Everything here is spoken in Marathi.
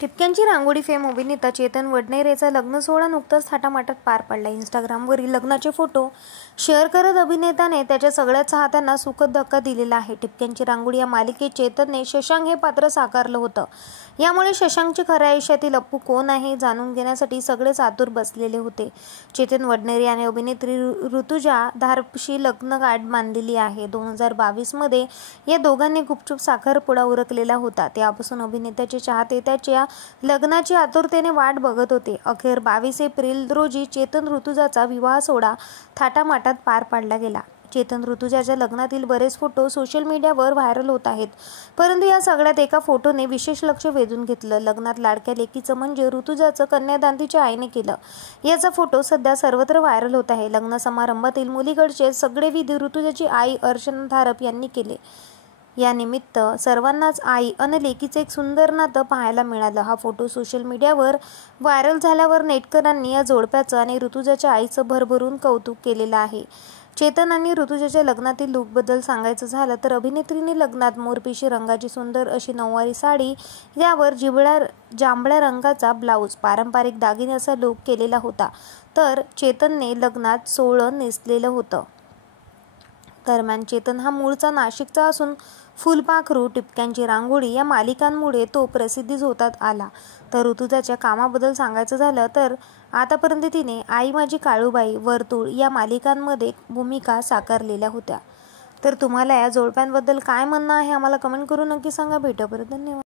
ठिपक्यांची रांगोळी फेम अभिनेता चेतन वडनेरेचा लग्न सोहळा नुकताच थाटामाटात पार पडला। इंस्टाग्रामवरील लग्नाचे फोटो शेअर करत अभिनेत्याने त्याच्या सगळ्या चाहत्यांना सुखद धक्का दिलेला आहे। ठिपक्यांची रांगोळी या मालिकेत चेतनने शशांक हे पात्र साकारलं होतं। यामुळे शशांकचे खऱ्या आयुष्यातील अप्पू कोण आहे जाणून घेण्यासाठी सगळेच आतुर बसलेले होते। चेतन वडनेरे याने अभिनेत्री ऋतुजा धारपशी लग्नगाठ बांधलेली आहे। 2022 मध्ये या दोघांनी गुपचूप साखरपुडा उरकलेला होता। त्यापासून अभिनेत्याचे चाहते त्याच्या लग्नाची आतुरतेने वाट बघत होते। अखेर 22 एप्रिल रोजी चेतन ऋतुजाचा विवाह सोहळा थाटामाटात पार पाडला गेला। चेतन ऋतुजाच्या लग्नातील बरेच फोटो सोशल मीडियावर व्हायरल होत आहेत, परंतु या सगळ्यात एका फोटोने विशेष लक्ष वेधून घेतलं। लग्नात लाडक्या लेकीचं म्हणजे ऋतुजाचं कन्यादान तिच्या आईने केलं। याचा फोटो सध्या सर्वत्र व्हायरल होत आहे। लग्न समारंभातील मुलीकडचे सगळे विधी ऋतुजाची आई अर्चना धारप यांनी केले। या निमित्त सर्वांनाच आई अन लेकीचे एक सुंदर नातं पाहायला मिळालं। हा फोटो सोशल मीडियावर व्हायरल झाल्यावर नेटकरांनी या जोडप्याचं आणि ऋतुजाच्या आईचं भरभरून कौतुक केलेलं आहे। चेतन आणि ऋतुजाच्या लग्नातील लुकबद्दल सांगायचं झालं तर अभिनेत्रीने लग्नात मोरपिशी रंगाची सुंदर अशी नऊवारी साडी, यावर जांभळ्या रंगाचा ब्लाऊज, पारंपरिक दागिन्याचा लुक केलेला होता, तर चेतनने लग्नात सोहळं नेसलेलं होतं। दरम्यान चेतन हा मूळचा नाशिकचा असून फुलपाखरू, ठिपक्यांची रांगोळी या मालिकांमुळे तो प्रसिद्धीस होतात आला। तर ऋतुजाच्या कामाबद्दल सांगायचं झालं तर आतापर्यंत तिने आई माझी काळूबाई, वर्तुळ या मालिकांमध्ये भूमिका साकारलेल्या होत्या। तर तुम्हाला या जोडप्यांबद्दल काय म्हणणं आहे आम्हाला कमेंट करून नक्की सांगा। भेटूया परत, धन्यवाद।